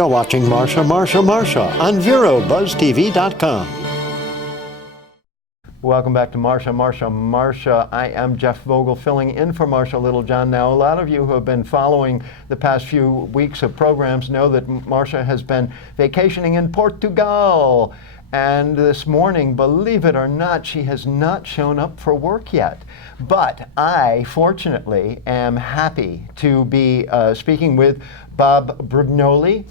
You're watching Marcia on VeroBuzzTV.com. Welcome back to Marcia. I am Jeff Vogel filling in for Marcia Littlejohn. Now, a lot of you who have been following the past few weeks of programs know that Marcia has been vacationing in Portugal. And this morning, believe it or not, she has not shown up for work yet. But I, fortunately, am happy to be speaking with Bob Brugnoli.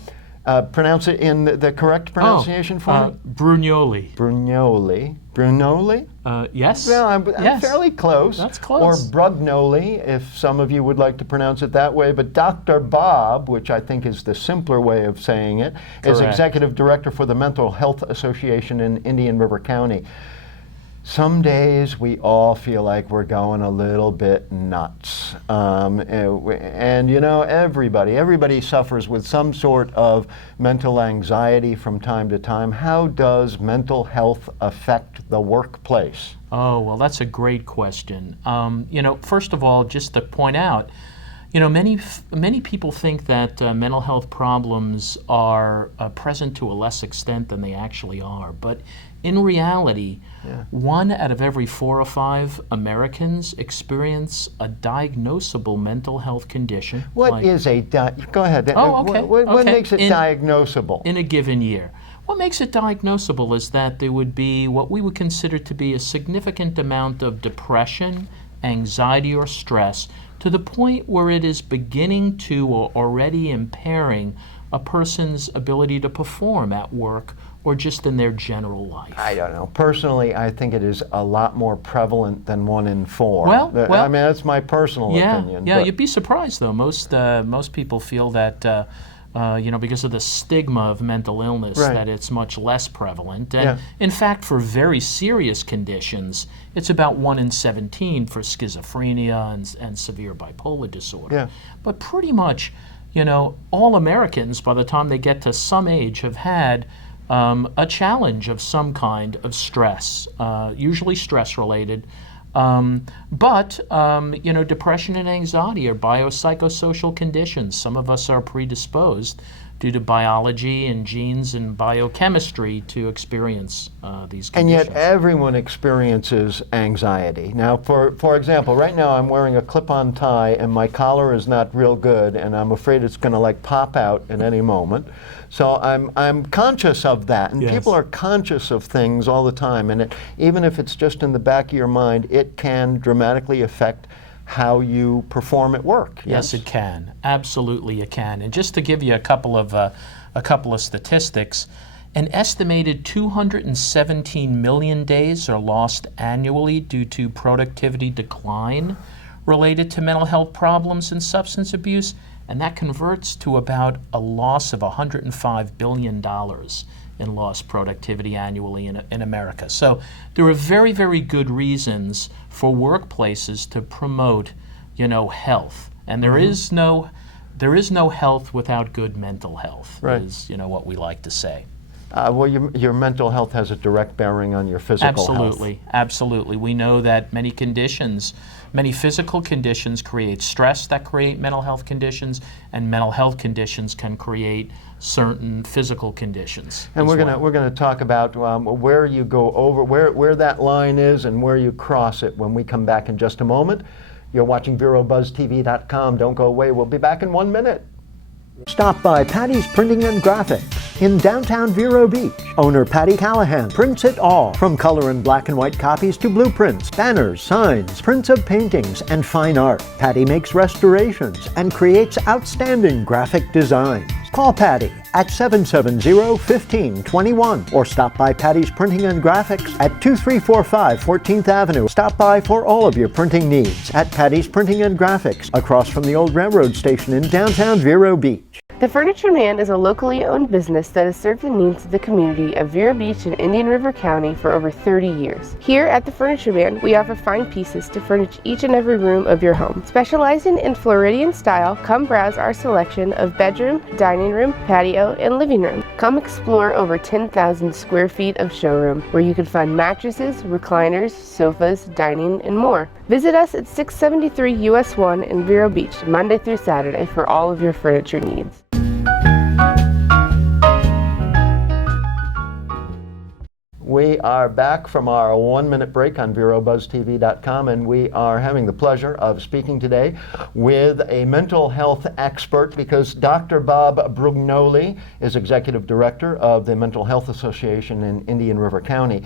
Pronounce it in the correct pronunciation for me? Brugnoli. Brugnoli? Yes. Well, I'm fairly close. That's close. Or Brugnoli, if some of you would like to pronounce it that way. But Dr. Bob, which I think is the simpler way of saying it, is Executive Director for the Mental Health Association in Indian River County. Some days we all feel like we're going a little bit nuts. And you know, everybody suffers with some sort of mental anxiety from time to time. How does mental health affect the workplace? Oh, well, that's a great question. You know, first of all, just to point out, you know, many people think that mental health problems are present to a less extent than they actually are. But in reality, 1 out of every 4 or 5 Americans experience a diagnosable mental health condition. What is a go ahead. Oh, okay. What makes it diagnosable? In a given year. What makes it diagnosable is that there would be what we would consider to be a significant amount of depression, anxiety, or stress to the point where it is beginning to or already impairing a person's ability to perform at work or just in their general life. I don't know. Personally, I think it is a lot more prevalent than 1 in 4. Well, I mean, that's my personal opinion. Yeah, you'd be surprised though. Most people feel that you know, because of the stigma of mental illness, that it's much less prevalent. And in fact, for very serious conditions, it's about 1 in 17 for schizophrenia and severe bipolar disorder. Yeah. But pretty much, you know, all Americans, by the time they get to some age, have had a challenge of some kind of stress, usually stress-related. But you know, depression and anxiety are biopsychosocial conditions. Some of us are predisposed due to biology and genes and biochemistry to experience these conditions. And yet everyone experiences anxiety. Now, for example, right now I'm wearing a clip-on tie and my collar is not real good and I'm afraid it's going to like pop out at any moment. So I'm conscious of that, and people are conscious of things all the time, and even if it's just in the back of your mind, it can dramatically affect how you perform at work. Yes, it can. Absolutely, it can. And just to give you a couple of statistics, an estimated 217 million days are lost annually due to productivity decline related to mental health problems and substance abuse, and that converts to about a loss of $105 billion in lost productivity annually in America. So there are very, very good reasons for workplaces to promote, you know, health. And there is no health without good mental health, is, you know, what we like to say. Well, your mental health has a direct bearing on your physical health. Absolutely. We know that many physical conditions create stress that create mental health conditions, and mental health conditions can create certain physical conditions. And we're gonna talk about where you go over, where that line is and where you cross it when we come back in just a moment. You're watching VeroBuzzTV.com. Don't go away. We'll be back in 1 minute. Stop by Patty's Printing and Graphics in downtown Vero Beach. Owner Patty Callahan prints it all, from color and black and white copies to blueprints, banners, signs, prints of paintings, and fine art. Patty makes restorations and creates outstanding graphic designs. Call Patty at 770-1521 or stop by Patty's Printing and Graphics at 2345 14th Avenue. Stop by for all of your printing needs at Patty's Printing and Graphics across from the old railroad station in downtown Vero Beach. The Furniture Man is a locally owned business that has served the needs of the community of Vero Beach and Indian River County for over 30 years. Here at the Furniture Man, we offer fine pieces to furnish each and every room of your home. Specializing in Floridian style, come browse our selection of bedroom, dining room, patio, and living room. Come explore over 10,000 square feet of showroom where you can find mattresses, recliners, sofas, dining, and more. Visit us at 673 US 1 in Vero Beach, Monday through Saturday for all of your furniture needs. We are back from our 1-minute break on VeroBuzzTV.com, and we are having the pleasure of speaking today with a mental health expert, because Dr. Bob Brugnoli is Executive Director of the Mental Health Association in Indian River County.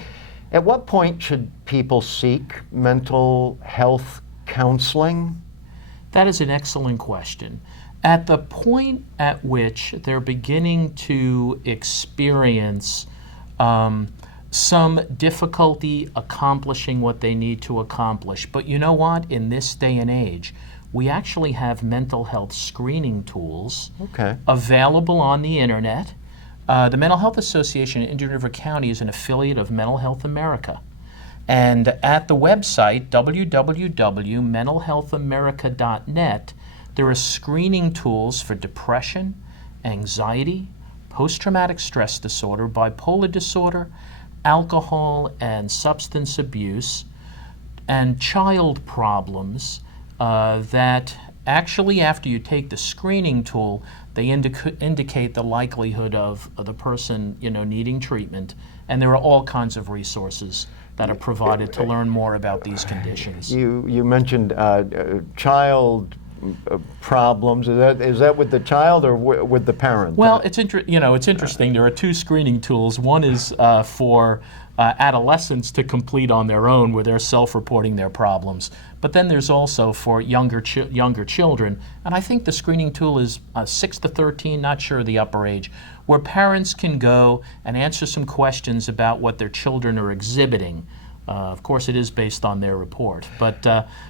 At what point should people seek mental health counseling? That is an excellent question. At the point at which they're beginning to experience some difficulty accomplishing what they need to accomplish. But you know what? In this day and age, we actually have mental health screening tools available on the internet. The Mental Health Association in Indian River County is an affiliate of Mental Health America. And at the website, www.mentalhealthamerica.net, there are screening tools for depression, anxiety, post-traumatic stress disorder, bipolar disorder, alcohol and substance abuse, and child problems that actually, after you take the screening tool, they indicate the likelihood of the person, needing treatment. And there are all kinds of resources that are provided to learn more about these conditions. You mentioned child problems. Is that with the child or with the parent? Well, it's interesting. There are two screening tools. One is for adolescents to complete on their own, where they're self-reporting their problems. But then there's also for younger children, and I think the screening tool is 6 to 13, not sure the upper age, where parents can go and answer some questions about what their children are exhibiting. Of course, it is based on their report. But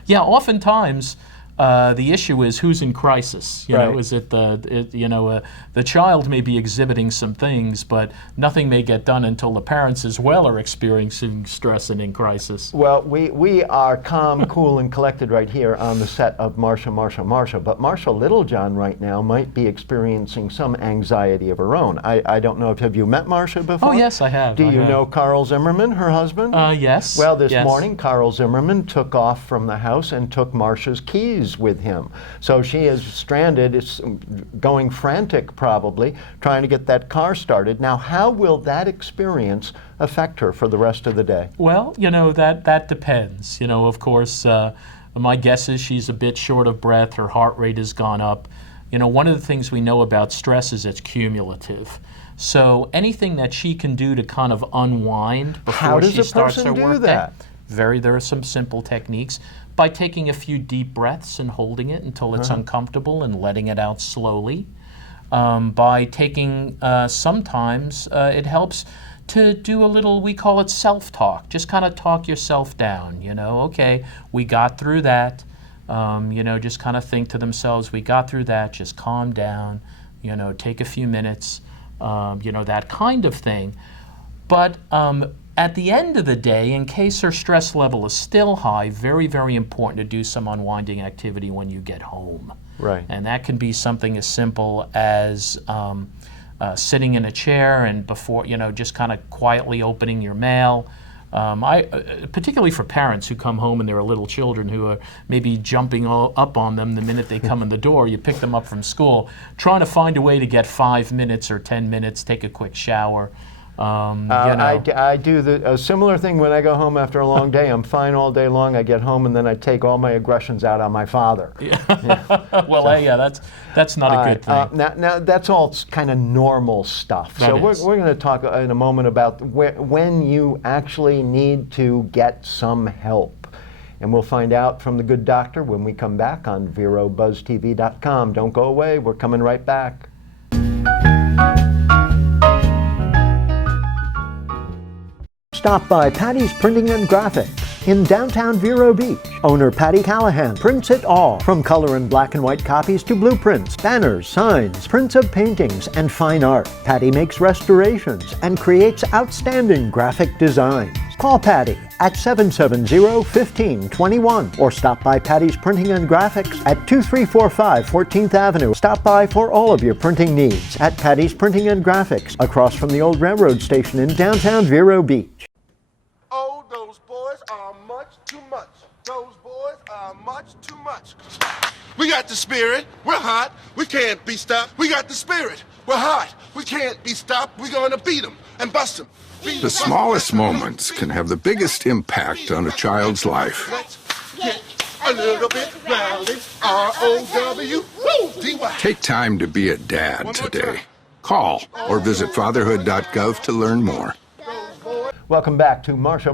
oftentimes, the issue is who's in crisis. Is it the child may be exhibiting some things, but nothing may get done until the parents as well are experiencing stress and in crisis. Well, we are calm, cool, and collected right here on the set of Marcia. But Marcia Littlejohn right now might be experiencing some anxiety of her own. I don't know have you met Marcia before? Oh, yes, I have. Do you know Carl Zimmerman, her husband? Yes. Well, this morning, Carl Zimmerman took off from the house and took Marcia's keys with him. So she is stranded, is going frantic probably, trying to get that car started. Now, how will that experience affect her for the rest of the day? Well, that depends. Of course, my guess is she's a bit short of breath, her heart rate has gone up. One of the things we know about stress is it's cumulative. So anything that she can do to kind of unwind before she starts her work day. There are some simple techniques. By taking a few deep breaths and holding it until it's uncomfortable and letting it out slowly. By taking, sometimes it helps to do a little, we call it self-talk. Just kind of talk yourself down, okay, we got through that. Just kind of think to themselves, we got through that, just calm down, take a few minutes, that kind of thing. But at the end of the day, in case her stress level is still high, very, very important to do some unwinding activity when you get home. Right. And that can be something as simple as sitting in a chair and before, just kind of quietly opening your mail. Particularly for parents who come home and there are little children who are maybe jumping up on them the minute they come in the door. You pick them up from school, trying to find a way to get 5 minutes or 10 minutes, take a quick shower. I do a similar thing when I go home after a long day. I'm fine all day long. I get home and then I take all my aggressions out on my father. Well, that's not a good thing. Now that's all kind of normal stuff. So we're going to talk in a moment about when you actually need to get some help. And we'll find out from the good doctor when we come back on VeroBuzzTV.com. Don't go away. We're coming right back. Stop by Patty's Printing and Graphics in downtown Vero Beach. Owner Patty Callahan prints it all, from color and black and white copies to blueprints, banners, signs, prints of paintings, and fine art. Patty makes restorations and creates outstanding graphic designs. Call Patty at 770-1521 or stop by Patty's Printing and Graphics at 2345 14th Avenue. Stop by for all of your printing needs at Patty's Printing and Graphics, across from the old railroad station in downtown Vero Beach. Oh, those boys are much too much. Those boys are much too much. We got the spirit. We're hot. We can't be stopped. We got the spirit. We're hot. We can't be stopped. We're going to beat them and bust them. The smallest moments can have the biggest impact on a child's life. Let's get a little bit rowdy. R-O-W-D-Y. Take time to be a dad today. Call or visit fatherhood.gov to learn more. Welcome back to Marcia.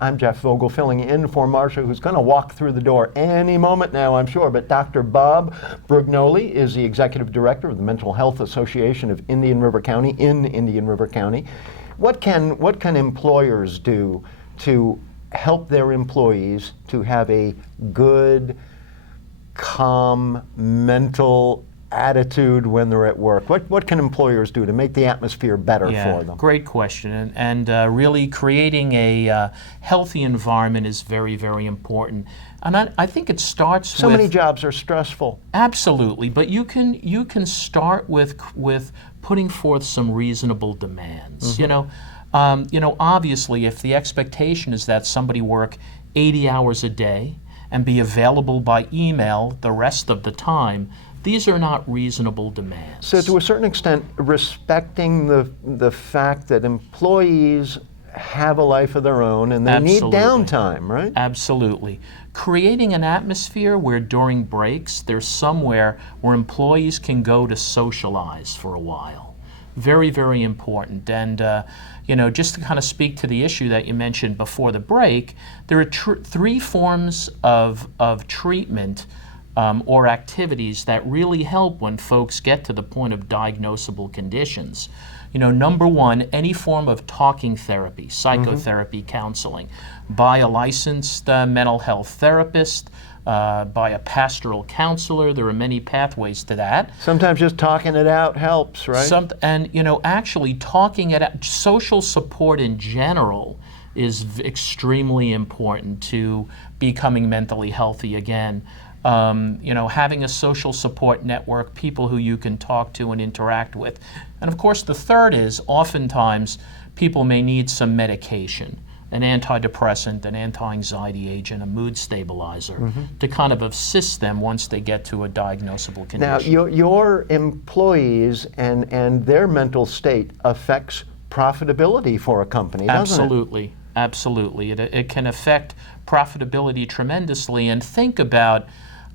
I'm Jeff Vogel, filling in for Marcia, who's going to walk through the door any moment now, I'm sure. But Dr. Bob Brugnoli is the Executive Director of the Mental Health Association of Indian River County in Indian River County. What can employers do to help their employees to have a good, calm, mental attitude when they're at work? What can employers do to make the atmosphere better for them? Great question. And really creating a healthy environment is very, very important. And I think it starts so many jobs are stressful. Absolutely, but you can start with putting forth some reasonable demands. Mm-hmm. Obviously, if the expectation is that somebody work 80 hours a day and be available by email the rest of the time, these are not reasonable demands. So to a certain extent, respecting the fact that employees have a life of their own and they need downtime, right? Absolutely. Creating an atmosphere where during breaks there's somewhere where employees can go to socialize for a while. Very, very important. And just to kind of speak to the issue that you mentioned before the break, there are three forms of treatment or activities that really help when folks get to the point of diagnosable conditions. Number one, any form of talking therapy, psychotherapy, counseling, by a licensed mental health therapist, by a pastoral counselor. There are many pathways to that. Sometimes just talking it out helps, right? Actually talking it out, social support in general is extremely important to becoming mentally healthy again. Having a social support network, people who you can talk to and interact with. And of course, the third is oftentimes people may need some medication, an antidepressant, an anti-anxiety agent, a mood stabilizer, to kind of assist them once they get to a diagnosable condition. Now, your employees and their mental state affects profitability for a company, doesn't it? Absolutely. It can affect profitability tremendously. And think about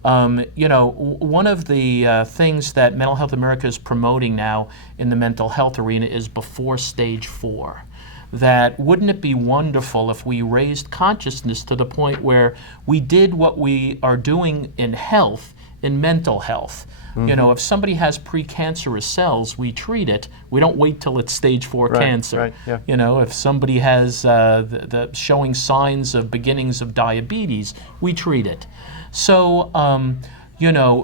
one of the things that Mental Health America is promoting now in the mental health arena is before stage 4. That wouldn't it be wonderful if we raised consciousness to the point where we did what we are doing in health, in mental health. If somebody has precancerous cells, we treat it. We don't wait till it's stage 4 cancer. Right, yeah. If somebody has the showing signs of beginnings of diabetes, we treat it. So,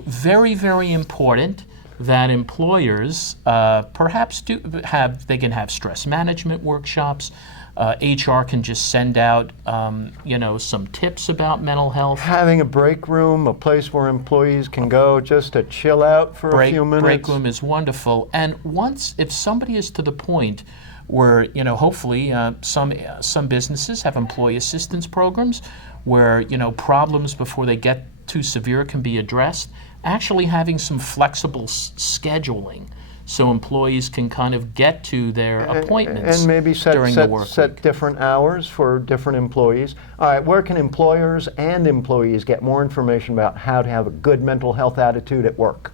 very, very important that employers perhaps they can have stress management workshops. HR can just send out, some tips about mental health. Having a break room, a place where employees can go just to chill out for a few minutes. Break room is wonderful. And if somebody is to the point where, hopefully some businesses have employee assistance programs where, problems before they get too severe can be addressed, actually having some flexible scheduling so employees can kind of get to their appointments and maybe during the work set week. different hours for different employees. All right, where can employers and employees get more information about how to have a good mental health attitude at work?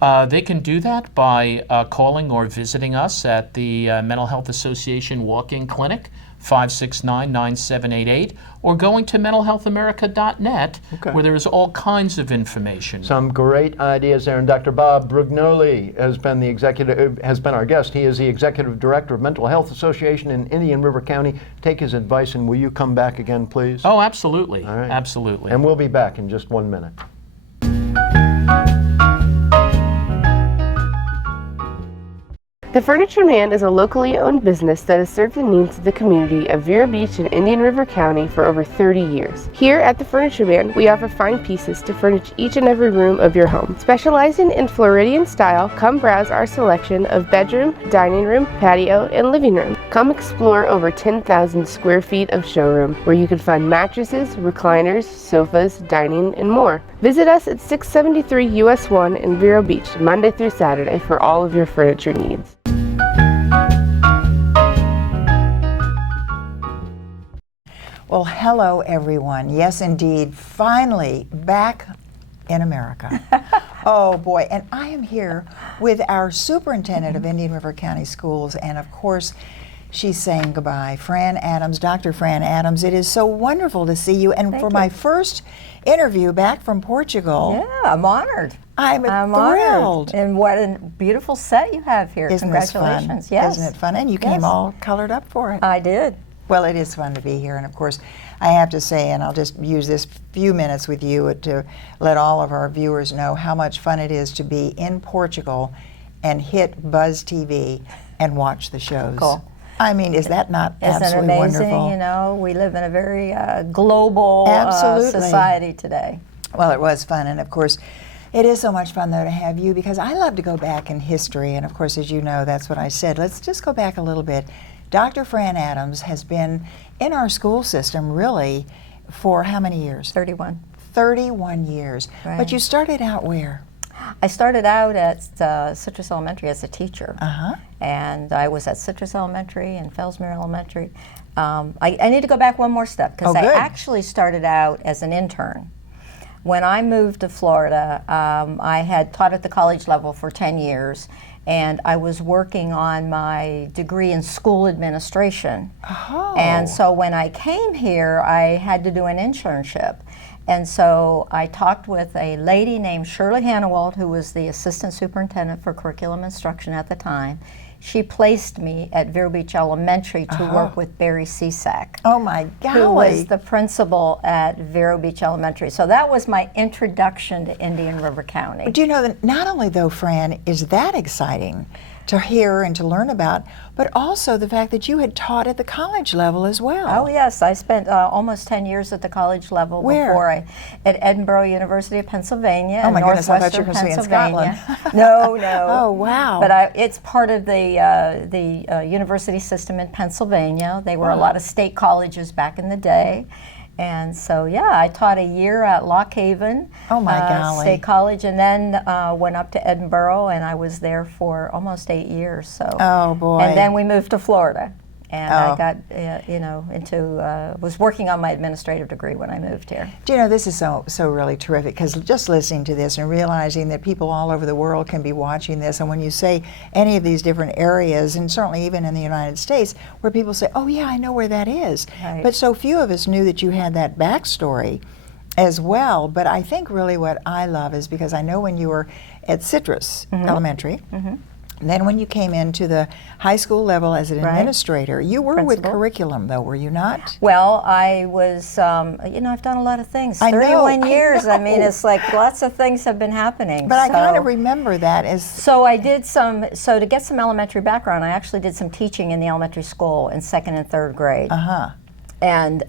They can do that by calling or visiting us at the Mental Health Association Walk-In Clinic, 569-9788, or going to mentalhealthamerica.net, where there is all kinds of information. Some great ideas there. And Dr. Bob Brugnoli has been our guest. He is the Executive Director of Mental Health Association in Indian River County. Take his advice, and will you come back again, please? Oh, absolutely. All right. Absolutely. And we'll be back in just 1 minute. The Furniture Man is a locally owned business that has served the needs of the community of Vero Beach and Indian River County for over 30 years. Here at the Furniture Man, we offer fine pieces to furnish each and every room of your home. Specializing in Floridian style, come browse our selection of bedroom, dining room, patio, and living room. Come explore over 10,000 square feet of showroom, where you can find mattresses, recliners, sofas, dining, and more. Visit us at 673 US 1 in Vero Beach, Monday through Saturday, for all of your furniture needs. Well, hello, everyone. Yes, indeed. Finally, back in America. Oh, boy. And I am here with our superintendent of Indian River County Schools. And, of course, she's saying goodbye. Fran Adams, Dr. Fran Adams. It is so wonderful to see you. And Thank for you. my first interview back from Portugal. Yeah, I'm honored. I'm thrilled. Honored. And what a beautiful set you have here. Isn't this fun? Congratulations. Yes. Isn't it fun? And you came all colored up for it. I did. Well, it is fun to be here, and of course, I have to say, and I'll just use this few minutes with you to let all of our viewers know how much fun it is to be in Portugal and hit Buzz TV and watch the shows. Cool. I mean, is that not Isn't it absolutely amazing? wonderful? You know, we live in a very global society today. Well, it was fun, and of course, it is so much fun, though, to have you, because I love to go back in history, and of course, as you know, that's what I said. Let's just go back a little bit. Dr. Fran Adams has been in our school system really for how many years? 31. 31 years. Right. But you started out where? I started out at Citrus Elementary as a teacher. Uh-huh. And I was at Citrus Elementary and Fellsmere Elementary. I need to go back one more step, because I actually started out as an intern. When I moved to Florida, I had taught at the college level for 10 years, and I was working on my degree in school administration. Oh. And so when I came here, I had to do an internship. And so I talked with a lady named Shirley Hannawald, who was the assistant superintendent for curriculum instruction at the time. She placed me at Vero Beach Elementary to work with Barry Cisak. Oh my golly. Who was the principal at Vero Beach Elementary. So that was my introduction to Indian River County. But you know that not only, though, Fran, is that exciting to hear and to learn about, but also the fact that you had taught at the college level as well. Oh yes, I spent almost 10 years at the college level. Where? Before at Edinburgh University of Pennsylvania. Oh my goodness, I thought you Northwestern were going to be in Pennsylvania. Scotland. No. Oh wow. But it's part of the university system in Pennsylvania. They were a lot of state colleges back in the day. And so, yeah, I taught a year at Lock Haven State College, and then went up to Edinburgh, and I was there for almost 8 years. So, oh boy! And then we moved to Florida, and I got was working on my administrative degree when I moved here. Do you know, this is so really terrific, because just listening to this and realizing that people all over the world can be watching this, and when you say any of these different areas, and certainly even in the United States, where people say, oh yeah, I know where that is. Right. But so few of us knew that you had that backstory as well. But I think really what I love is, because I know when you were at Citrus Elementary, and then when you came into the high school level as an administrator, you were with curriculum, though, were you not? Well, I was, I've done a lot of things. 31 years. I mean, it's like lots of things have been happening. But I kind of remember that as... So I did to get some elementary background, I actually did some teaching in the elementary school in 2nd and 3rd grade. And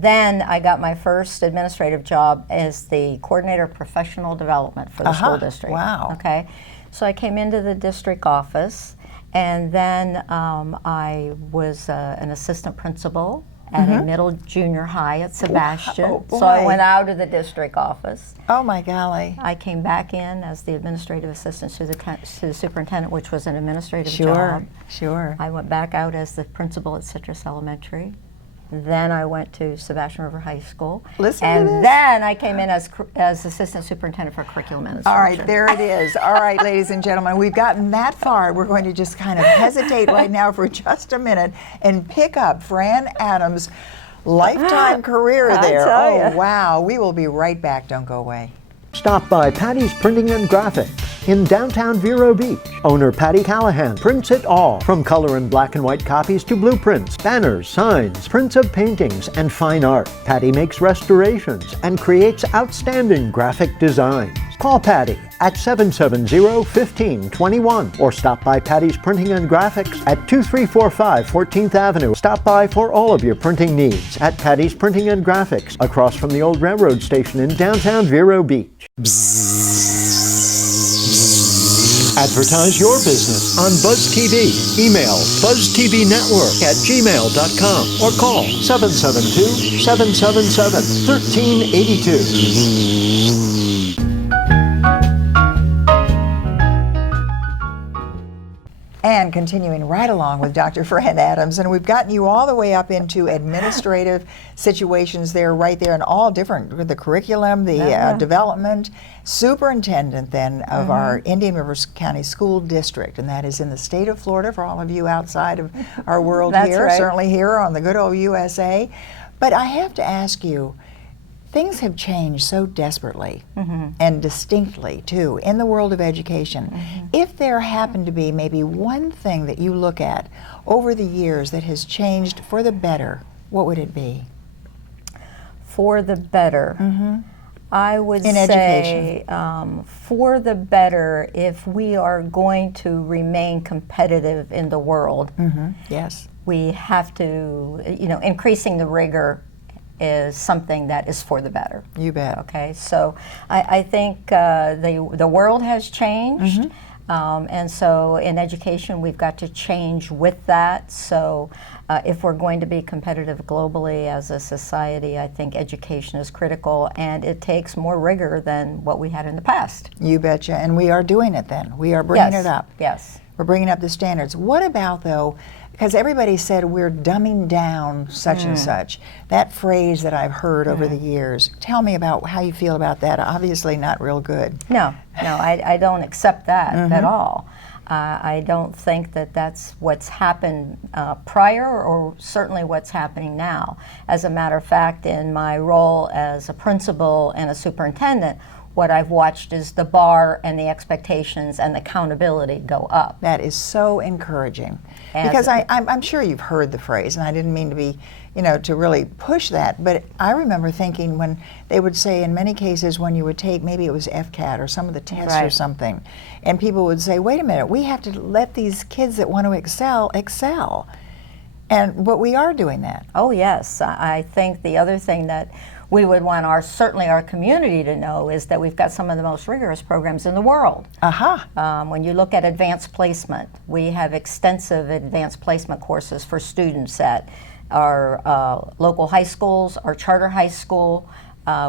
then I got my first administrative job as the coordinator of professional development for the school district. Wow. Okay. So I came into the district office, and then I was an assistant principal at a middle junior high at Sebastian. Wow, boy. So I went out of the district office. Oh my golly. I came back in as the administrative assistant to the superintendent, which was an administrative job. Sure. I went back out as the principal at Citrus Elementary. Then I went to Sebastian River High School. And then I came in as assistant superintendent for curriculum instruction. All right, there it is. All right, ladies and gentlemen, we've gotten that far. We're going to just kind of hesitate right now for just a minute and pick up Fran Adams' lifetime career there. Oh, wow. We will be right back. Don't go away. Stop by Patty's Printing and Graphics in downtown Vero Beach. Owner Patty Callahan prints it all, from color and black and white copies to blueprints, banners, signs, prints of paintings, and fine art. Patty makes restorations and creates outstanding graphic designs. Call Patty at 770-1521 or stop by Patty's Printing and Graphics at 2345 14th Avenue. Stop by for all of your printing needs at Patty's Printing and Graphics, across from the old railroad station in downtown Vero Beach. Advertise your business on Buzz TV. Email buzztvnetwork@gmail.com or call 772-777-1382. And again, continuing right along with Dr. Fran Adams, and we've gotten you all the way up into administrative situations there, right there, and all different, with the curriculum, the development, superintendent then of our Indian River County School District, and that is in the state of Florida for all of you outside of our world here, certainly here on the good old USA. But I have to ask you, things have changed so desperately and distinctly, too, in the world of education. If there happened to be maybe one thing that you look at over the years that has changed for the better, what would it be? For the better. I would say for the better if we are going to remain competitive in the world. Yes. We have to, increasing the rigor is something that is for the better. You bet. Okay, so I think the world has changed, and so in education we've got to change with that. So if we're going to be competitive globally as a society, I think education is critical, and it takes more rigor than what we had in the past. You betcha, and we are doing it then. We are bringing it up. Yes. We're bringing up the standards. What about, though, because everybody said we're dumbing down such and such, that phrase that I've heard over the years. Tell me about how you feel about that. Obviously not real good. No, I don't accept that at all. I don't think that that's what's happened prior, or certainly what's happening now. As a matter of fact, in my role as a principal and a superintendent, what I've watched is the bar and the expectations and the accountability go up. That is so encouraging. Because I'm sure you've heard the phrase, and I didn't mean to be, to really push that, but I remember thinking when they would say in many cases when you would take, maybe it was FCAT or some of the tests or something, and people would say, wait a minute, we have to let these kids that want to excel. But we are doing that. Oh yes, I think the other thing that we would want certainly our community to know is that we've got some of the most rigorous programs in the world. When you look at advanced placement, we have extensive advanced placement courses for students at our local high schools, our charter high school.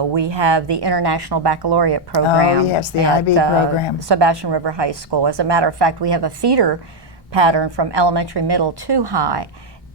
We have the International Baccalaureate program. Oh yes, the IB program. Sebastian River High School. As a matter of fact, we have a feeder pattern from elementary, middle to high.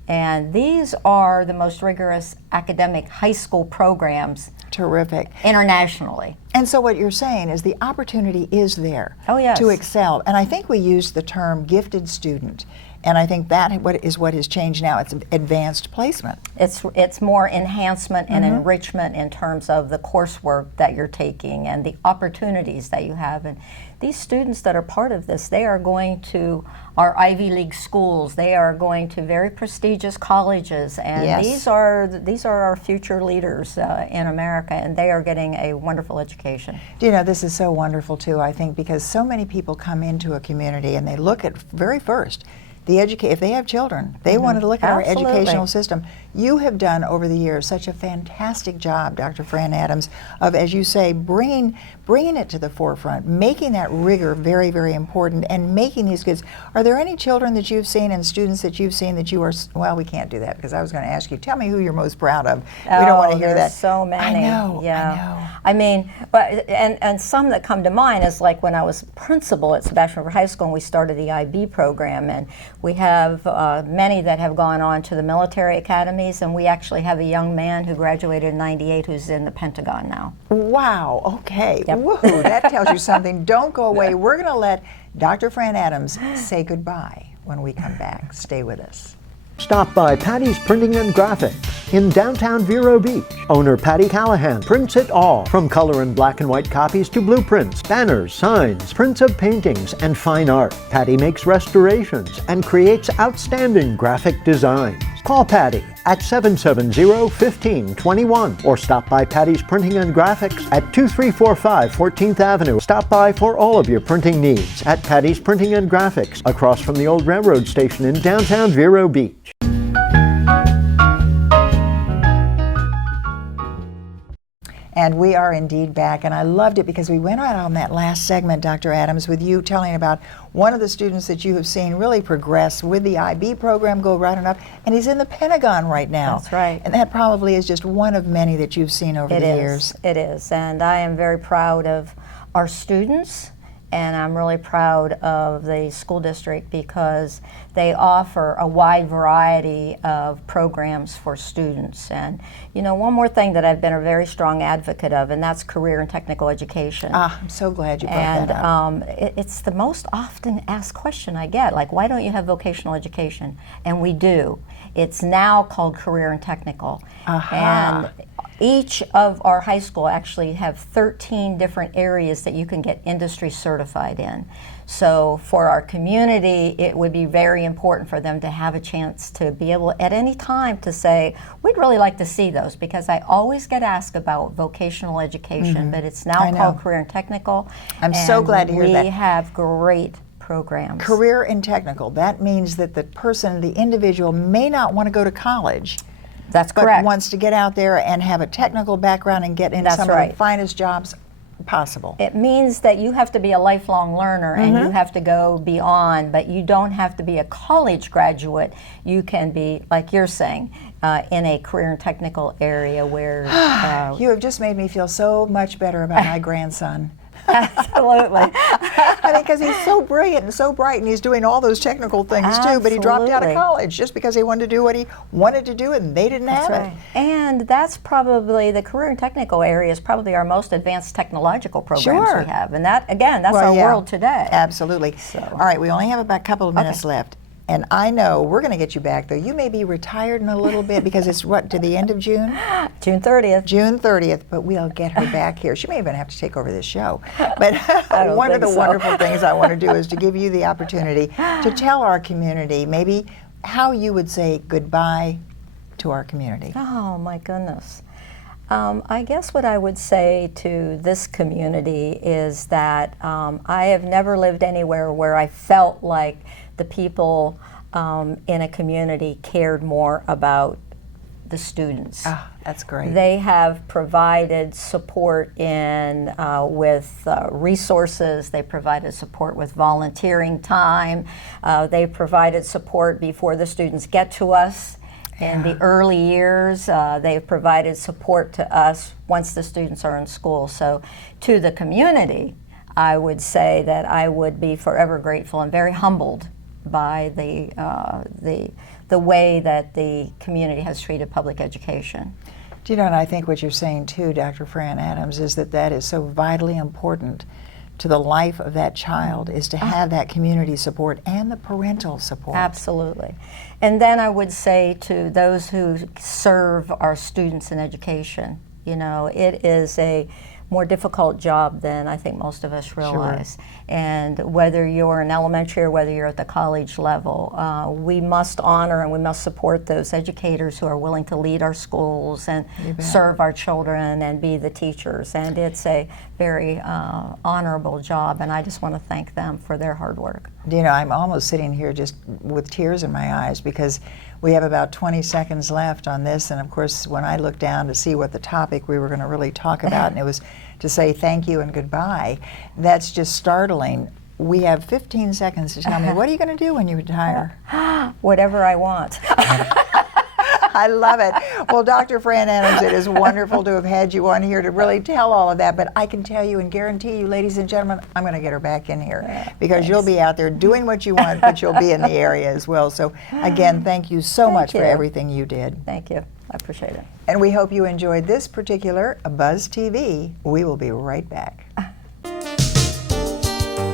And these are the most rigorous academic high school programs. Terrific. Internationally. And so what you're saying is the opportunity is there to excel. And I think we use the term gifted student. And I think that is what has changed now. It's advanced placement. It's more enhancement and enrichment in terms of the coursework that you're taking and the opportunities that you have. And these students that are part of this, they are going to our Ivy League schools. They are going to very prestigious colleges, and these are our future leaders in America, and they are getting a wonderful education. Do you know, this is so wonderful too, I think, because so many people come into a community and they look at very first if they have children, they want to look at our educational system. You have done over the years such a fantastic job, Dr. Fran Adams, of, as you say, bringing it to the forefront, making that rigor very, very important, and making these kids. Are there any children that you've seen and students that you've seen that you are, well, we can't do that because I was going to ask you, tell me who you're most proud of. We don't want to hear that. So many. I know. I mean, but and some that come to mind is like when I was principal at Sebastian River High School and we started the IB program, and we have many that have gone on to the military academies, and we actually have a young man who graduated in '98 who's in the Pentagon now. Wow, okay. Yep. Woohoo, that tells you something. Don't go away. We're going to let Dr. Fran Adams say goodbye when we come back. Stay with us. Stop by Patty's Printing and Graphics in downtown Vero Beach. Owner Patty Callahan prints it all, from color and black and white copies to blueprints, banners, signs, prints of paintings, and fine art. Patty makes restorations and creates outstanding graphic designs. Call Patty at 770-1521 or stop by Patty's Printing and Graphics at 2345 14th Avenue. Stop by for all of your printing needs at Patty's Printing and Graphics, across from the old railroad station in downtown Vero Beach. And we are indeed back, and I loved it because we went out on that last segment, Dr. Adams, with you telling about one of the students that you have seen really progress with the IB program, go right on up, and he's in the Pentagon right now. That's right. And that probably is just one of many that you've seen over the years. It is, and I am very proud of our students and I'm really proud of the school district because they offer a wide variety of programs for students. And you know, one more thing that I've been a very strong advocate of, and that's career and technical education. I'm so glad you brought that up. And it's the most often asked question I get, like, why don't you have vocational education? And we do. It's now called career and technical. And each of our high school actually have 13 different areas that you can get industry certified in. So for our community, it would be very important for them to have a chance to be able at any time to say, we'd really like to see those, because I always get asked about vocational education, but it's now called career and technical. I'm so glad to hear that. We have great programs. Career and technical, that means that the person, the individual, may not want to go to college. That's but correct. Wants to get out there and have a technical background and get into some of the finest jobs possible. It means that you have to be a lifelong learner and you have to go beyond, but you don't have to be a college graduate. You can be, like you're saying, in a career and technical area where... you have just made me feel so much better about my grandson. Absolutely. I mean, because he's so brilliant and so bright, and he's doing all those technical things too, but he dropped out of college just because he wanted to do what he wanted to do, and they didn't have it. And that's probably, the career and technical area is probably our most advanced technological programs we have. And that, again, that's our world today. Absolutely. All right, we only have about a couple of minutes left. And I know we're going to get you back, though. You may be retired in a little bit because it's what, to the end of June? June 30th. June 30th, but we'll get her back here. She may even have to take over this show. But one of the wonderful things I want to do is to give you the opportunity to tell our community maybe how you would say goodbye to our community. Oh, my goodness. I guess what I would say to this community is that I have never lived anywhere where I felt like the people in a community cared more about the students. That's great. They have provided support in with resources. They provided support with volunteering time. They provided support before the students get to us. In the early years, they've provided support to us once the students are in school. So to the community, I would say that I would be forever grateful and very humbled by the way that the community has treated public education. Do you know, and I think what you're saying too, Dr. Fran Adams, is that that is so vitally important to the life of that child, is to have that community support and the parental support. Absolutely. And then I would say to those who serve our students in education, you know, it is a more difficult job than I think most of us realize. Sure. And whether you're in elementary or whether you're at the college level, we must honor and we must support those educators who are willing to lead our schools and serve our children and be the teachers. And it's a very honorable job, and I just want to thank them for their hard work. You know, I'm almost sitting here just with tears in my eyes because we have about 20 seconds left on this, and of course when I looked down to see what the topic we were going to really talk about, and it was to say thank you and goodbye, that's just startling. We have 15 seconds to tell me, what are you going to do when you retire? Whatever I want. I love it. Well, Dr. Fran Adams, it is wonderful to have had you on here to really tell all of that, but I can tell you and guarantee you, ladies and gentlemen, I'm going to get her back in here because you'll be out there doing what you want, but you'll be in the area as well. So again, thank you so much for everything you did. Thank you. I appreciate it. And we hope you enjoyed this particular Buzz TV. We will be right back.